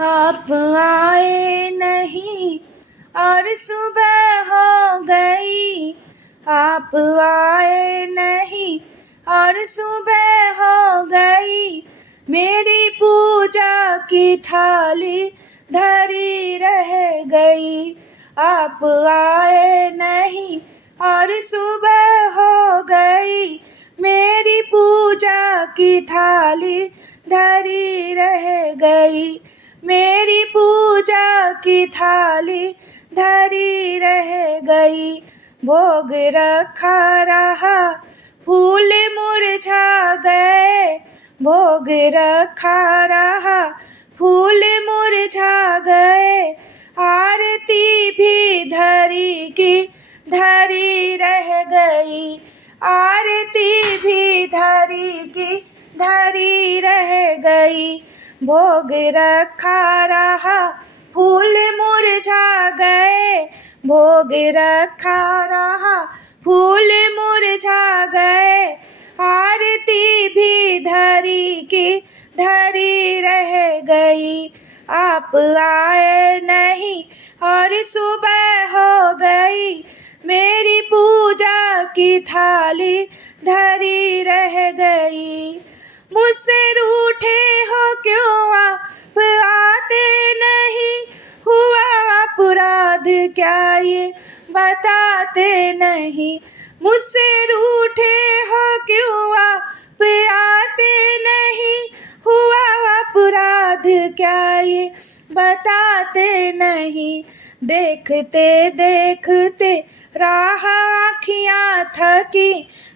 आप आए नहीं और सुबह हो गई। आप आए नहीं और सुबह हो गई। मेरी पूजा की थाली धरी रह गई। आप आए नहीं और सुबह हो गई। मेरी पूजा की थाली धरी रह गई। मेरी पूजा की थाली धरी रह गई। भोग रखा रहा फूल मुरझा गए। भोग रखा रहा फूल मुरझा गए। आरती भी धरी की धरी रह गई। आरती भी धरी की धरी रह गई। भोग रखा रहा फूल मुरझा गए। भोग रखा रहा फूल मुरझा गए। आरती भी धरी की धरी रह गई। आप आए नहीं और सुबह हो गई। मेरी पूजा की थाली धरी रह गई। मुझसे रूठे हो क्यों आप आते नहीं। हुआ अपराध क्या ये बताते नहीं। मुझसे रूठे हो क्यों आप आते नहीं। हुआ अपराध क्या ये बताते नहीं। देखते देखते राह आँखियाँ थकी।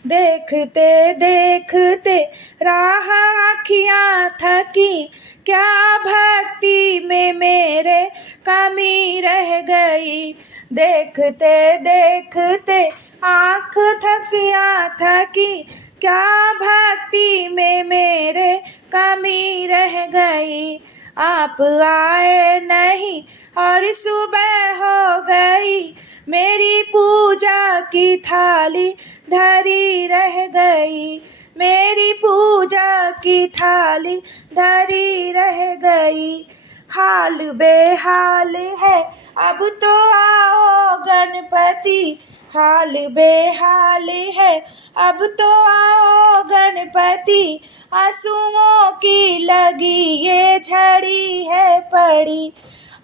देखते देखते राह आँखियाँ थकी। क्या भक्ति में मेरे कमी रह गई। देखते देखते आँख थकियाँ थकी। क्या भक्ति में मेरे कमी रह गई। आप आए नहीं और सुबह हो गई। मेरी पूजा की थाली धरी रह गई। मेरी पूजा की थाली धरी रह गई। हाल बेहाल है अब तो आओ गणपति। हाल बेहाल है अब तो आओ गणपति। आंसुओं की लगी ये झड़ी है पड़ी।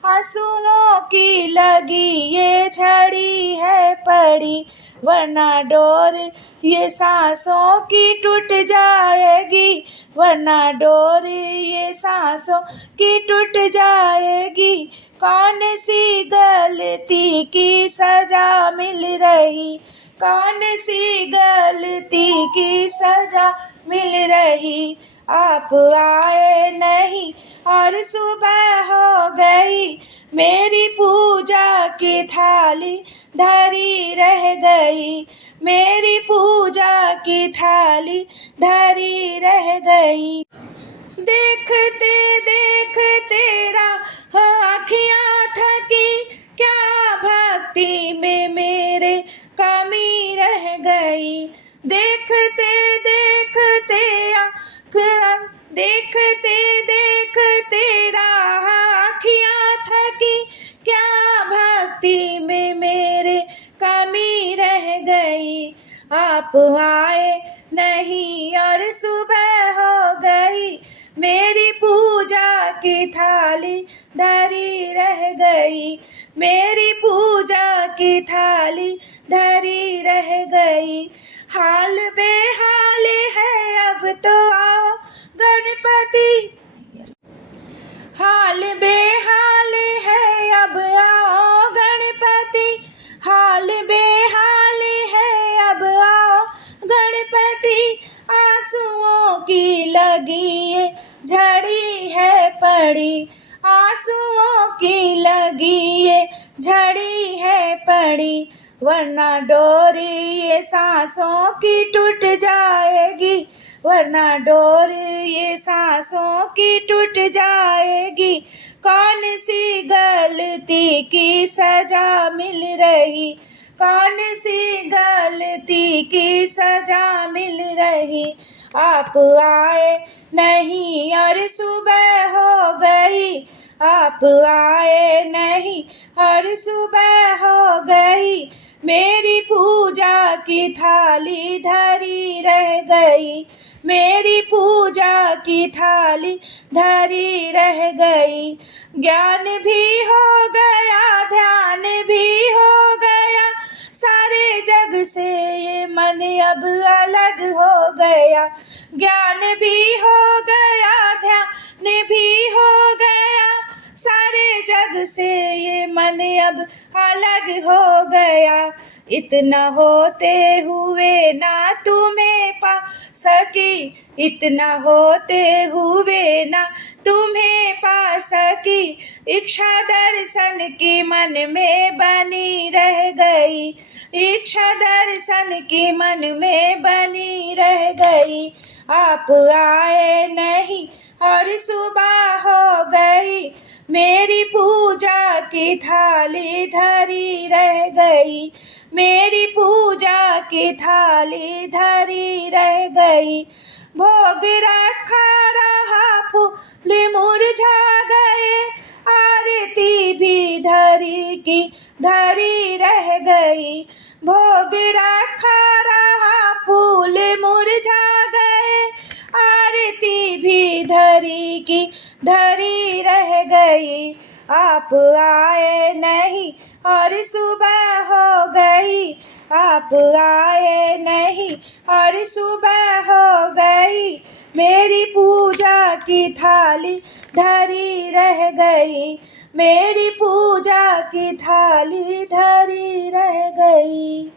आंसुओं की लगी ये झड़ी है पड़ी। वरना डोर ये सांसों की टूट जाएगी। वरना डोर ये सांसों की टूट जाएगी। कौन सी गलती की सजा मिल रही। कौन सी गलती की सजा मिल रही। आप आए नहीं और सुबह हो गई। मेरी पूजा की थाली धरी रह गई। मेरी पूजा की थाली धरी रह गई। देखते देखते राह आँखियाँ थकी। क्या भक्ति में मेरे कमी रह गई। देखते देखते देखते देखते राह आँखियाँ थकी। क्या भक्ति में मेरे कमी रह गई। आप आए नहीं और सुबह हो गई। मेरी पूजा की थाली धरी रह गई। मेरी पूजा की थाली धरी रह गई। हाल बेहाल है अब तो आओ गणपति। हाल बेहाल है अब आओ गणपति। हाल बेहाल है अब आओ गणपति। आंसुओं की लगी ये झड़ी है पड़ी। आंसुओं की लगी ये झड़ी है पड़ी। वरना डोरी ये सांसों की टूट जाएगी। वरना डोर ये सांसों की टूट जाएगी। कौन सी गलती की सजा मिल रही। कौन सी गलती की सजा मिल रही। आप आए नहीं और सुबह हो गई। आप आए नहीं और सुबह हो गई, मेरी पूजा की थाली धरी रह गई, मेरी पूजा की थाली धरी रह गई। ज्ञान भी हो गया, ध्यान भी हो गया, सारे जग से ये मन अब अलग हो गया। ज्ञान भी हो गया, ध्यान भी हो गया, सारे जग से ये मन अब अलग हो गया। इतना होते हुए ना तुम्हें पा सकी, इतना होते हुए ना तुम्हें पा सकी, इच्छा दर्शन की मन में बनी रह गई, इच्छा दर्शन की मन में बनी रह गई। आप आए नहीं और सुबह हो गई, मेरी पूजा की थाली धरी रह गई, मेरी पूजा की थाली धरी रह गई। भोग रखा रहा, फूल मुरझा गए, आरती भी धरी की धरी रह गई। भोग रखा रहा, फूल मुरझा गए, आरती भी धरी की धरी रह गई। आप आए नहीं और सुबह हो गई, आप आए नहीं और सुबह हो गई, मेरी पूजा की थाली धरी रह गई, मेरी पूजा की थाली धरी रह गई।